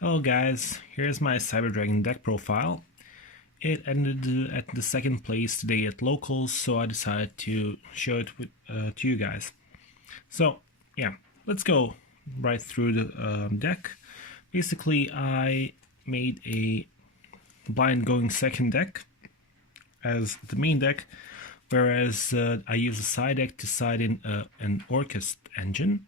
Hello guys, here's my Cyber Dragon deck profile. It ended at the second place today at locals, so I decided to show it to you guys. So yeah, let's go right through the deck. Basically, I made a blind going second deck as the main deck, whereas I use a side deck to side in an Orcust engine.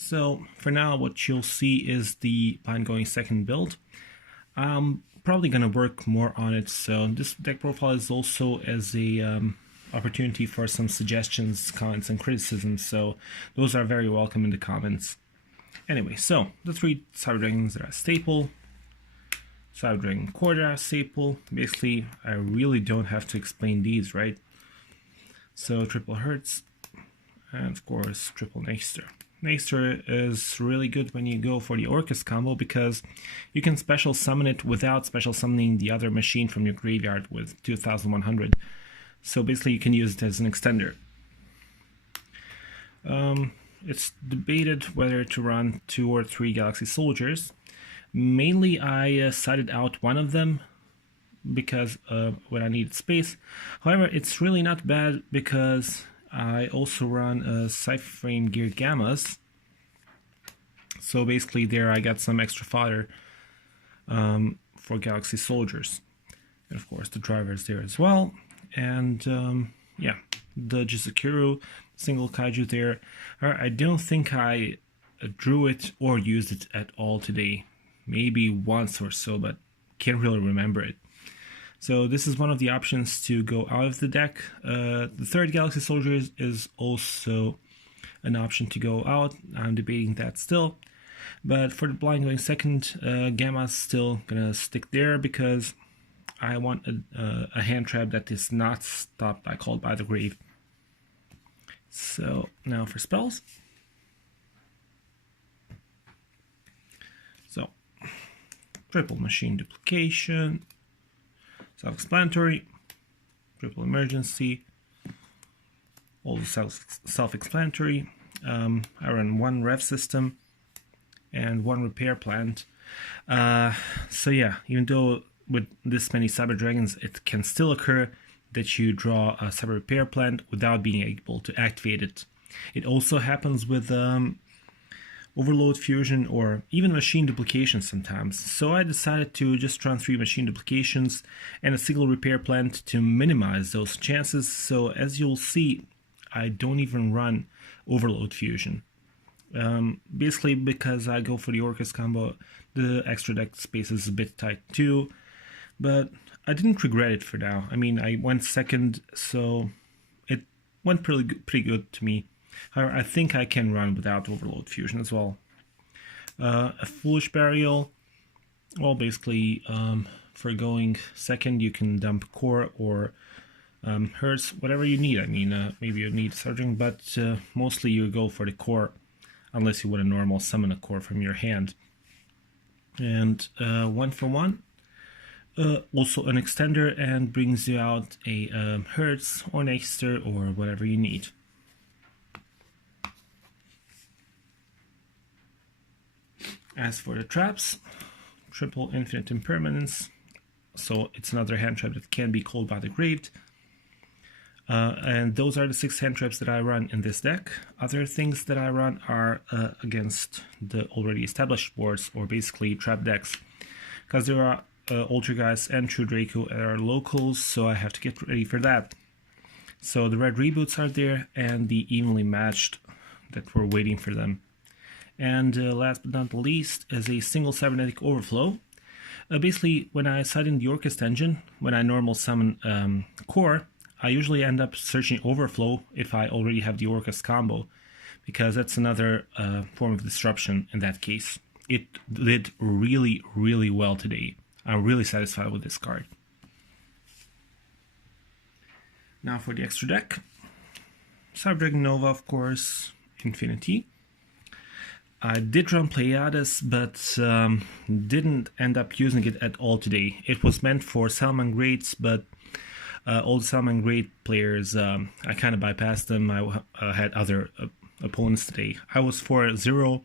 So for now, what you'll see is the blind going second build. I'm probably going to work more on it, so this deck profile is also as a opportunity for some suggestions, comments, and criticisms, so those are very welcome in the comments. Anyway, so the three Cyber Dragons that are staple. Cyber Dragon Core are staple. Basically, I really don't have to explain these, right? So triple Hertz, and of course triple Naester. Naester is really good when you go for the Orcust combo because you can special summon it without special summoning the other machine from your graveyard with 2100. So basically you can use it as an extender. It's debated whether to run 2 or 3 Galaxy Soldiers. Mainly I cited out one of them because when I needed space. However, it's really not bad because I also run Cypher Frame Gear Gammas, so basically there I got some extra fodder for Galaxy Soldiers, and of course the driver is there as well. And yeah, the Jizukuru single kaiju there. I don't think I drew it or used it at all today, maybe once or so, but can't really remember it. So this is one of the options to go out of the deck. The third Galaxy Soldiers is also an option to go out. I'm debating that still. But for the blind going second, Gamma's still gonna stick there because I want a hand trap that is not stopped by Called by the Grave. So now for spells. So triple Machine Duplication, self-explanatory, triple emergency, also self-explanatory. I run 1 rev system and 1 repair plant. So yeah, even though with this many Cyber Dragons, it can still occur that you draw a Cyber Repair plant without being able to activate it. It also happens with Overload Fusion or even Machine Duplication sometimes. So I decided to just run 3 Machine Duplications and a single Repair Plant to minimize those chances. So as you'll see, I don't even run Overload Fusion. Basically because I go for the Orcust combo, the extra deck space is a bit tight too. But I didn't regret it for now. I mean, I went second, so it went pretty good to me. However, I think I can run without Overload Fusion as well. A Foolish Burial. Well, basically, for going second, you can dump Core or Hertz, whatever you need. I mean, maybe you need Surging, but mostly you go for the Core, unless you want to normal summon a Core from your hand. And 1 for 1. Also an extender and brings you out a Hertz or Naester or whatever you need. As for the traps, triple Infinite Impermanence, so it's another hand trap that can be Called by the Grave. And those are the 6 hand traps that I run in this deck. Other things that I run are against the already established boards, or basically trap decks, because there are Ultrageist and True Draco are locals, so I have to get ready for that. So the red reboots are there, and the evenly matched that we're waiting for them. And last but not least is a single Cybernetic Overflow. Basically, when I side in the Orcust engine, when I normal summon Core, I usually end up searching Overflow if I already have the Orcust combo, because that's another form of disruption in that case. It did really, really well today. I'm really satisfied with this card. Now for the extra deck. Cyber Dragon Nova, of course, Infinity. I did run Pleiades, but didn't end up using it at all today. It was meant for Salmon Greats, but all the Salmon Great players, I kind of bypassed them. I had other opponents today. I was 4-0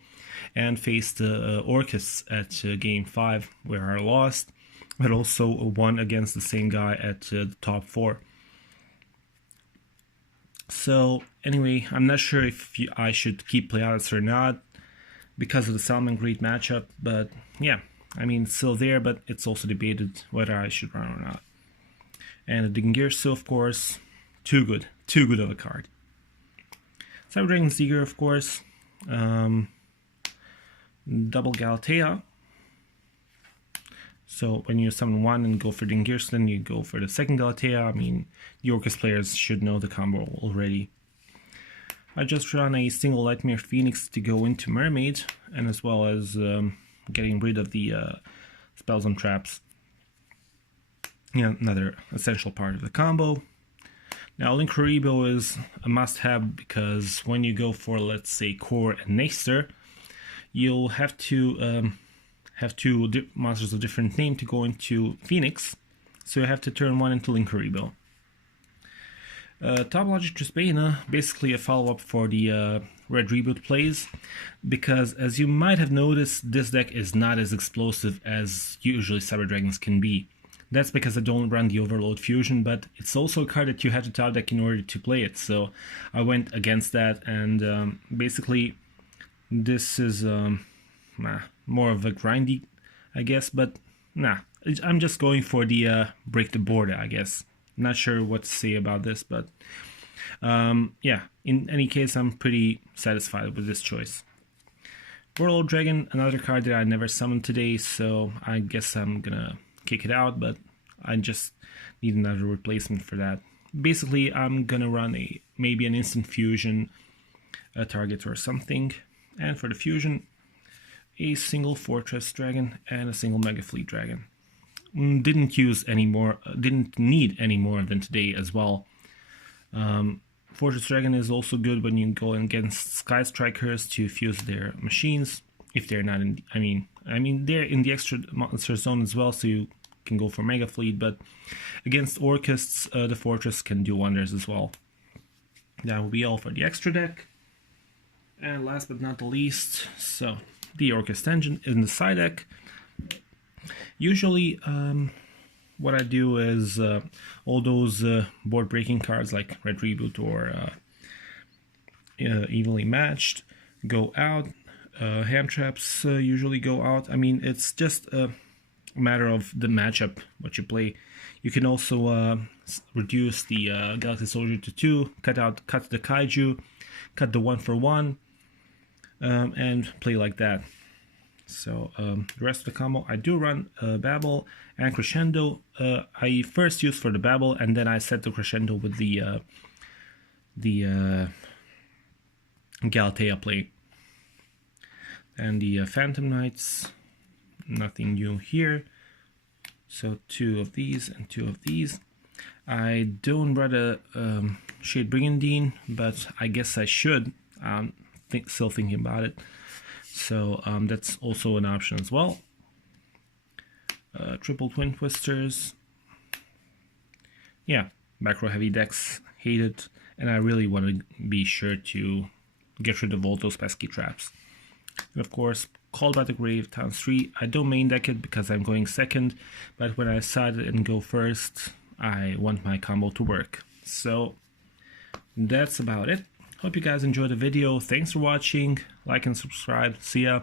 and faced Orcusts at game 5, where I lost, but also won against the same guy at the top 4. So anyway, I'm not sure if I should keep Pleiades or not because of the Salmon Great matchup, but yeah, I mean, it's still there, but it's also debated whether I should run or not. And the Dingirsu, of course, too good of a card. Cyber Dragon Seeger, of course, double Galatea. So when you summon one and go for Dingirsu, then you go for the second Galatea. I mean, the Orcust players should know the combo already. I just run a single Nightmare Phoenix to go into Mermaid, and as well as getting rid of the spells and traps. Yeah, another essential part of the combo. Now, Linkuriboh is a must-have because when you go for, let's say, Core and Naster, you'll have to have two monsters of different name to go into Phoenix, so you have to turn one into Linkuriboh. Topologic Trisbane, basically a follow-up for the Red Reboot plays, because as you might have noticed, this deck is not as explosive as usually Cyber Dragons can be. That's because I don't run the Overload Fusion, but it's also a card that you have to top deck in order to play it, so I went against that, and basically this is more of a grindy, I guess, but nah, I'm just going for the break the board, I guess. Not sure what to say about this, but yeah, in any case, I'm pretty satisfied with this choice. Warlord Dragon, another card that I never summoned today, so I guess I'm gonna kick it out, but I just need another replacement for that. Basically, I'm gonna run maybe an instant fusion target or something, and for the fusion, a single Fortress Dragon and a single Mega Fleet Dragon. Didn't need any more than today as well. Fortress Dragon is also good when you go against Sky Strikers to fuse their machines, if they're not in, I mean they're in the extra monster zone as well, so you can go for Mega Fleet, but against Orcusts, the Fortress can do wonders as well. That will be all for the extra deck. And last but not the least, so the Orcust engine in the side deck. Usually, what I do is all those board breaking cards like Red Reboot or Evenly Matched go out. Ham traps usually go out. I mean, it's just a matter of the matchup, what you play. You can also reduce the Galaxy Soldier to 2, cut the Kaiju, cut the 1-for-1, and play like that. So the rest of the combo, I do run Babel and Crescendo. I first use for the Babel, and then I set the Crescendo with the Galatea play. And the Phantom Knights, nothing new here. So 2 of these and 2 of these. I don't run a Shade Brigandine, but I guess I should. I'm still thinking about it. So that's also an option as well. Triple Twin Twisters. Yeah, back row heavy decks, hate it. And I really want to be sure to get rid of all those pesky traps. And of course, Called by the Grave, times 3. I don't main deck it because I'm going second, but when I decided and go first, I want my combo to work. So that's about it. Hope you guys enjoyed the video. Thanks for watching. Like and subscribe. See ya.